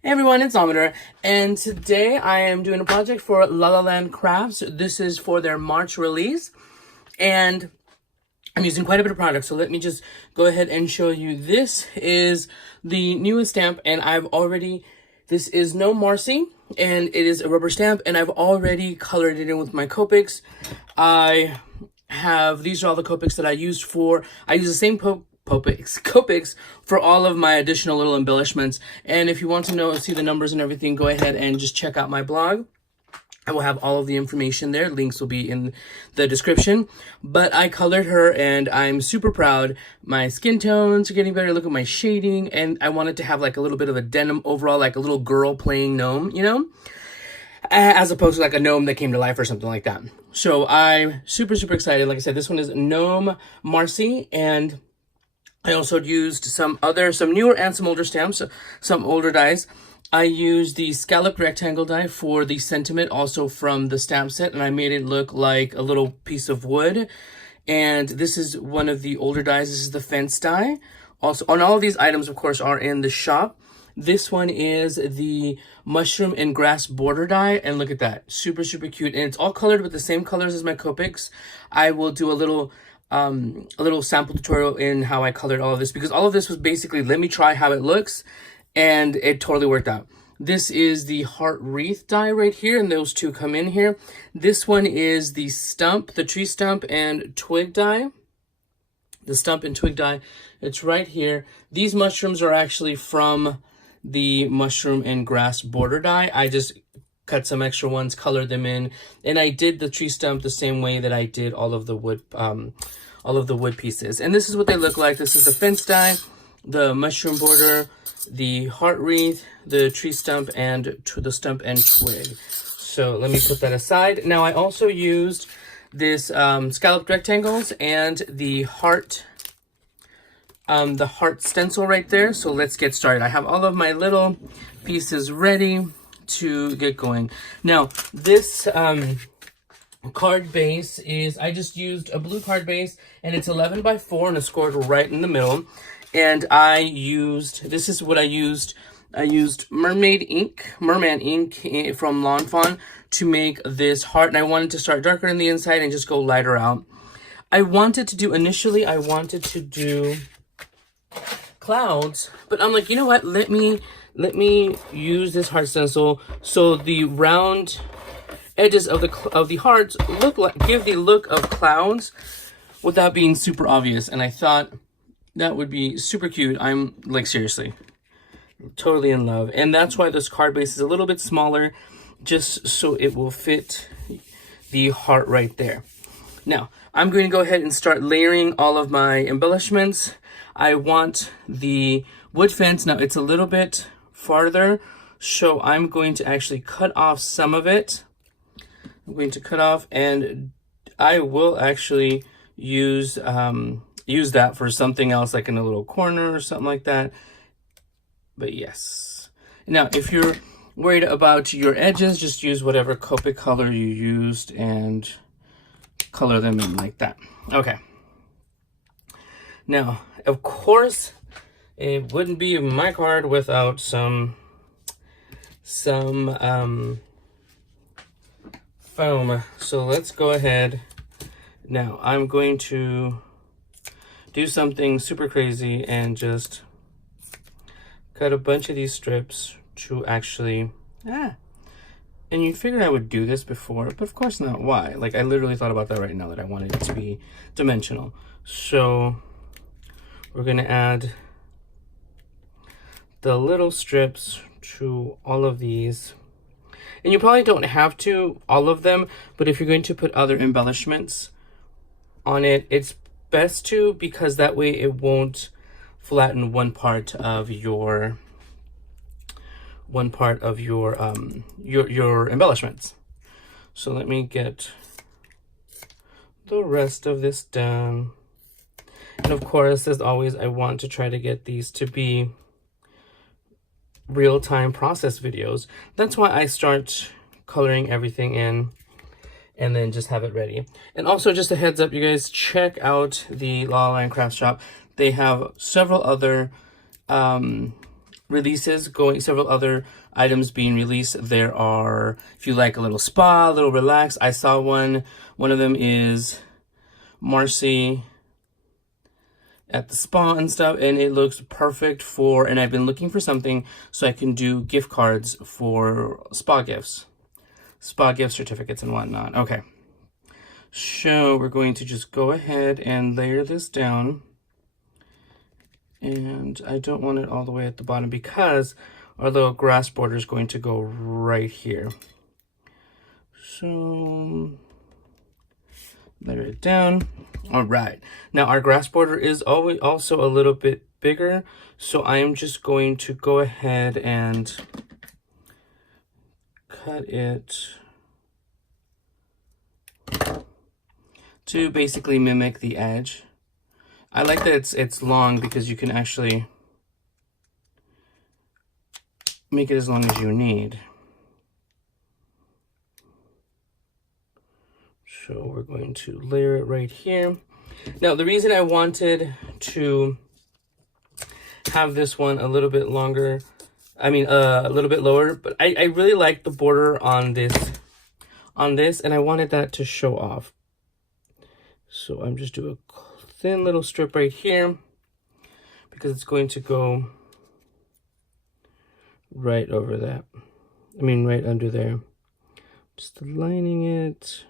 Hey everyone, it's Ometer, and today I am doing a project for La La Land Crafts. This is for their March release, and I'm using quite a bit of product, so let me just go ahead and show you. This is the newest stamp, and this is Gnome Marci, and it is a rubber stamp, and I've already colored it in with my Copics. These are all the Copics that I use the same Copics for all of my additional little embellishments. And if you want to see the numbers and everything, go ahead and just check out my blog. I will have all of the information there. Links will be in the description. But I colored her and I'm super proud. My skin tones are getting better. Look at my shading. And I wanted to have like a little bit of a denim overall, like a little girl playing gnome, you know? As opposed to like a gnome that came to life or something like that. So I'm super, super excited. Like I said, this one is Gnome Marci, and I also used some newer and some older stamps, some older dies. I used the Scalloped Rectangle Die for the sentiment, also from the stamp set, and I made it look like a little piece of wood. And this is one of the older dies. This is the fence die. Also, and all of these items, of course, are in the shop. This one is the mushroom and grass border die, and look at that, super, super cute. And it's all colored with the same colors as my Copics. I will do a little sample tutorial in how I colored all of this, because all of this was basically, let me try how it looks, and it totally worked out. This is the heart wreath die right here, and those two come in here. This one is the tree stump and twig die. The stump and twig die, it's right here. These mushrooms are actually from the mushroom and grass border die. I just cut some extra ones, colored them in, and I did the tree stump the same way that I did all of the wood pieces. And this is what they look like. This is the fence die, the mushroom border, the heart wreath, the tree stump, and the stump and twig. So let me put that aside. Now I also used this scalloped rectangles and the heart stencil right there. So let's get started. I have all of my little pieces ready to get going. Now this card base is, I just used a blue card base, and it's 11 by 4 and it's scored right in the middle. And this is what I used. I used merman ink from Lawn Fawn to make this heart, and I wanted to start darker on the inside and just go lighter out. Initially I wanted to do clouds, but I'm like, you know what, let me use this heart stencil so the round edges of the hearts give the look of clouds without being super obvious. And I thought that would be super cute. I'm like, seriously, totally in love. And that's why this card base is a little bit smaller, just so it will fit the heart right there. Now I'm going to go ahead and start layering all of my embellishments. I want the wood fence. Now it's a little bit farther, so I'm going to actually cut off some of it. I'm going to cut off, and I will actually use that for something else, like in a little corner or something like that. But yes. Now, if you're worried about your edges, just use whatever Copic color you used and color them in like that. Okay. Now, of course, it wouldn't be my card without some foam. So let's go ahead. Now I'm going to do something super crazy and just cut a bunch of these strips to actually, and you'd figure I would do this before, but of course not. Why? Like, I literally thought about that right now, that I wanted it to be dimensional. So we're gonna add the little strips to all of these. And you probably don't have to, all of them, but if you're going to put other embellishments on it, it's best to, because that way it won't flatten one part of your embellishments. So let me get the rest of this done. And of course, as always, I want to try to get these to be real-time process videos. That's why I start coloring everything in and then just have it ready. And also, just a heads up, you guys, check out the La La Land Craft Shop. They have several other releases going, several other items being released. There are, if you like a little spa, a little relax, I saw one of them is Marcie at the spa and stuff, and it looks perfect for, and I've been looking for something so I can do gift cards for spa gift certificates and whatnot. Okay, so we're going to just go ahead and layer this down. And I don't want it all the way at the bottom because our little grass border is going to go right here. So layer it down. All right. Now our grass border is always also a little bit bigger. So I am just going to go ahead and cut it to basically mimic the edge. I like that it's long because you can actually make it as long as you need. So we're going to layer it right here. Now, the reason I wanted to have this one a little bit longer, a little bit lower, but I really like the border on this, and I wanted that to show off. So I'm just doing a thin little strip right here because it's going to go right over that. Right under there. Just lining it.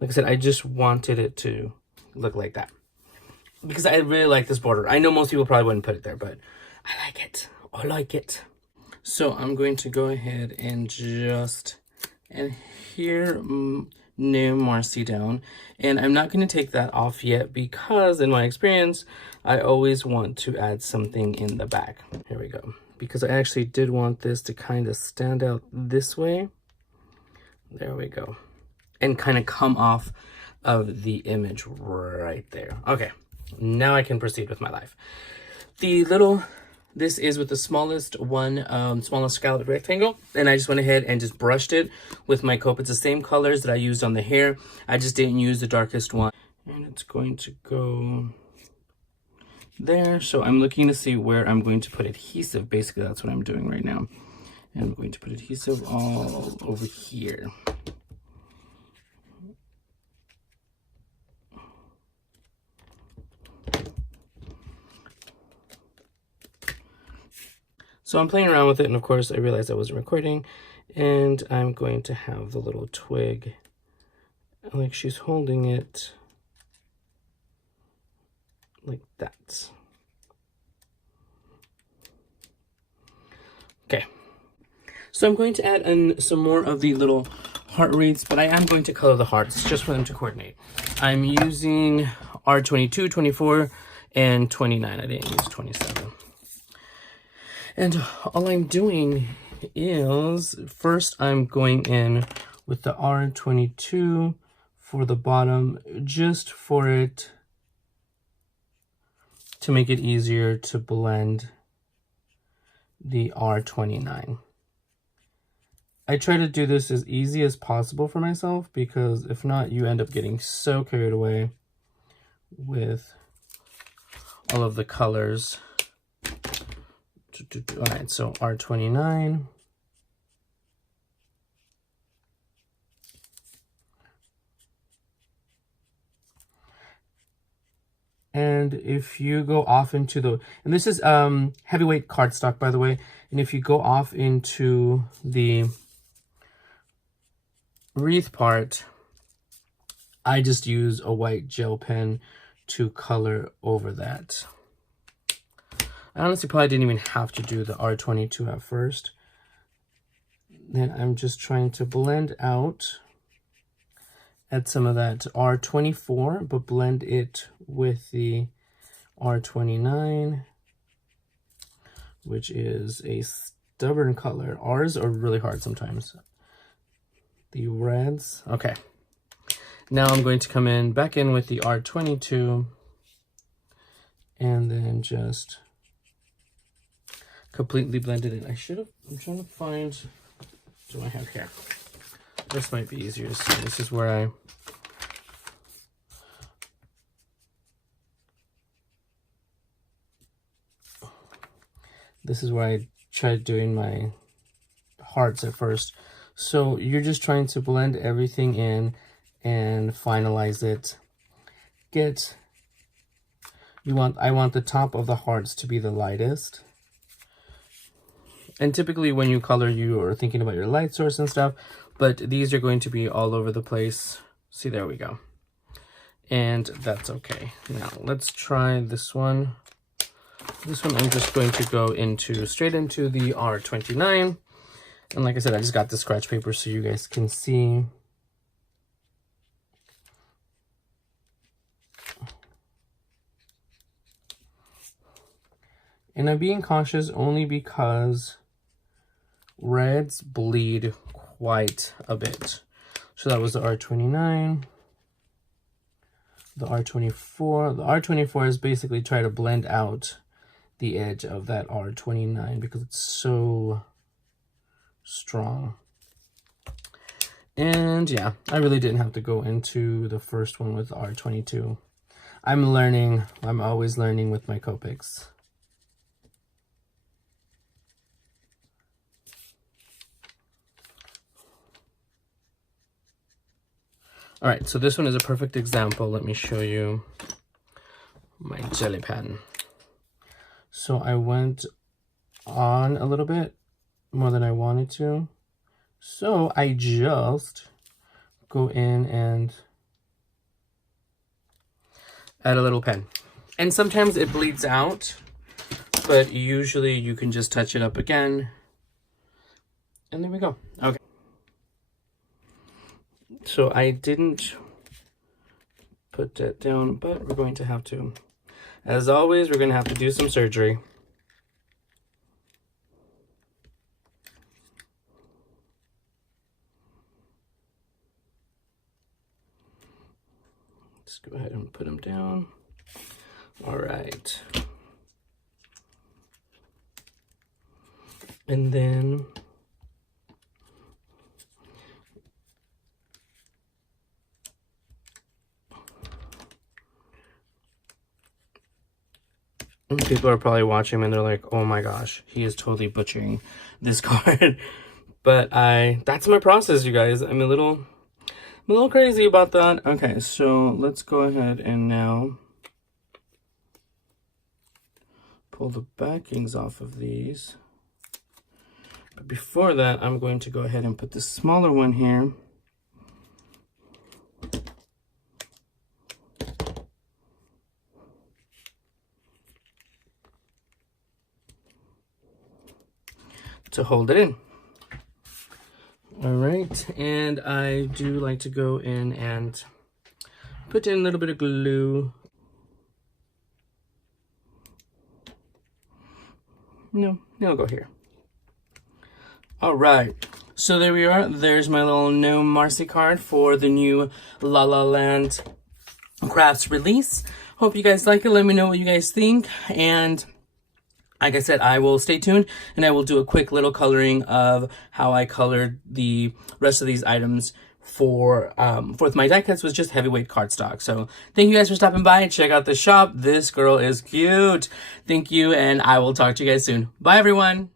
Like I said, I just wanted it to look like that because I really like this border. I know most people probably wouldn't put it there, but I like it. I like it. So I'm going to go ahead and just adhere Gnome Marci down, and I'm not going to take that off yet because in my experience I always want to add something in the back. Here we go, because I actually did want this to kind of stand out this way. There we go, and kind of come off of the image right there. Okay, now I can proceed with my life. This is with the smallest scalloped rectangle, and I just went ahead and just brushed it with my Copic. It's the same colors that I used on the hair. I just didn't use the darkest one. And it's going to go there. So I'm looking to see where I'm going to put adhesive. Basically, that's what I'm doing right now. And I'm going to put adhesive all over here. So I'm playing around with it, and of course I realized I wasn't recording, and I'm going to have the little twig, like she's holding it like that. Okay, so I'm going to add in some more of the little heart wreaths, but I am going to color the hearts just for them to coordinate. I'm using R22, 24, and 29. I didn't use 27. And all I'm doing is, first I'm going in with the R22 for the bottom, just for it to make it easier to blend the R29. I try to do this as easy as possible for myself, because if not, you end up getting so carried away with all of the colors. All right, so R29. And if you go off into the, and this is heavyweight cardstock, by the way, and if you go off into the wreath part, I just use a white gel pen to color over that. I honestly probably didn't even have to do the R22 at first. Then I'm just trying to blend out, add some of that R24, but blend it with the R29, which is a stubborn color. Ours are really hard sometimes. The reds. Okay. Now I'm going to come in back in with the R22 and then just completely blend it in. I'm trying to find, what do I have here? This might be easier to see. This is where I This is where I tried doing my hearts at first. So you're just trying to blend everything in and finalize it. I want the top of the hearts to be the lightest. And typically when you color, you are thinking about your light source and stuff, but these are going to be all over the place. See, there we go. And that's okay. Now let's try this one. This one I'm just going to go straight into the R29. And like I said, I just got the scratch paper so you guys can see. And I'm being cautious only because reds bleed quite a bit. So that was the R29. The R24. The R24 is basically try to blend out the edge of that R29 because it's so strong. And yeah, I really didn't have to go into the first one with R22. I'm learning. I'm always learning with my Copics. All right, so this one is a perfect example. Let me show you my jelly pen. So I went on a little bit more than I wanted to. So I just go in and add a little pen. And sometimes it bleeds out, but usually you can just touch it up again. And there we go. Okay. So I didn't put that down, but we're going to have to. As always, we're going to have to do some surgery. Let's go ahead and put them down. All right. And then people are probably watching and they're like, oh my gosh, he is totally butchering this card. But that's my process, you guys. I'm a little crazy about that. Okay, so let's go ahead and now pull the backings off of these. But before that, I'm going to go ahead and put the smaller one here. To hold it in. All right, and I do like to go in and put in a little bit of glue. No, I'll go here. All right, so there we are. There's my little Gnome Marci card for the new La La Land Crafts release. Hope you guys like it. Let me know what you guys think. And like I said, I will stay tuned and I will do a quick little coloring of how I colored the rest of these items for my die cuts was just heavyweight cardstock. So thank you guys for stopping by and check out the shop. This girl is cute. Thank you, and I will talk to you guys soon. Bye, everyone.